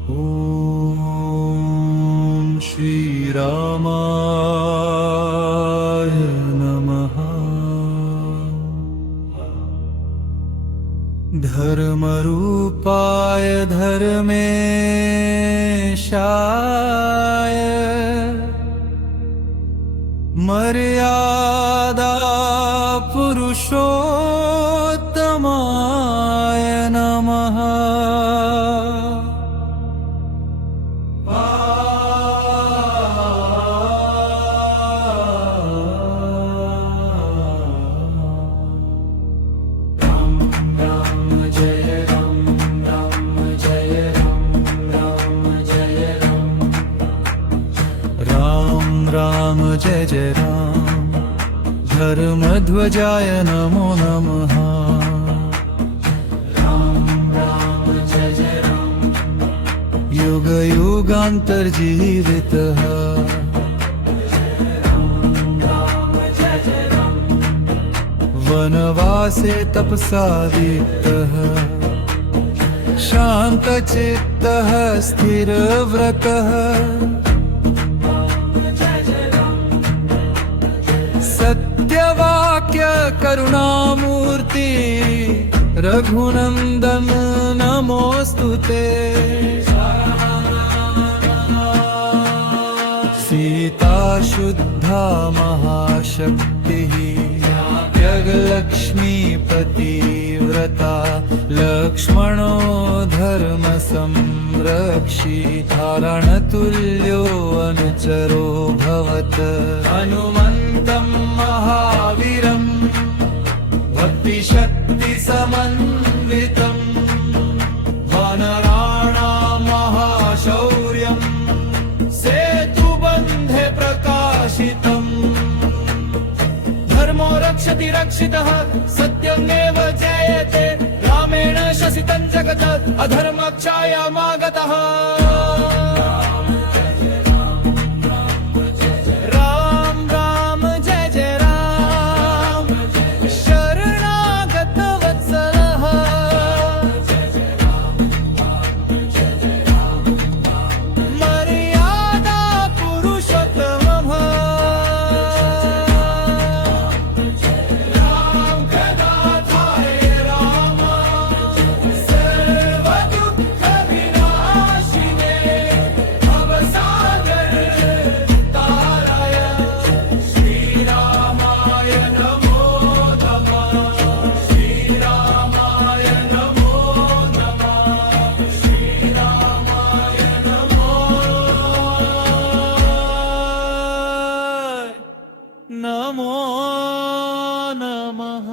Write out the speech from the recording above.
ॐ श्रीरामाय नमः। धर्मरूपाय धर्मेशाय मर्यादा पुरुषोत्तमाय नमः। राम जय जय राम, धर्मध्वजाय नमो नमः। राम राम जय जय राम, युग युगान्तर्जीवितः। राम जय जय राम, वनवासे तपसा दीप्तः। शान्तचित्तः स्थिरव्रतः, सत्यवाक्य करुणामूर्ति रघुनंदन नमोस्तुते। सीता शुद्धा महाशक्तिः, जगलक्ष्मी पतिव्रता। लक्ष्मणो धर्म संरक्षी, धारणतुल्यो अनुचरो भवत। हनुमन्तं महावीरं, भक्तिशक्ति समन्वितं। वानराणां महाशौर्यं, सेतुबन्धे प्रकाशितम्। धर्मो रक्षति रक्षितः, सत्यमेव जयते। रामेण शसितं जगत्, अधर्मक्षायामागतः। राम राम जय जय राम, शरणागत वत्सलः। मर्यादा पुरुषोत्तमः। नमो नमः।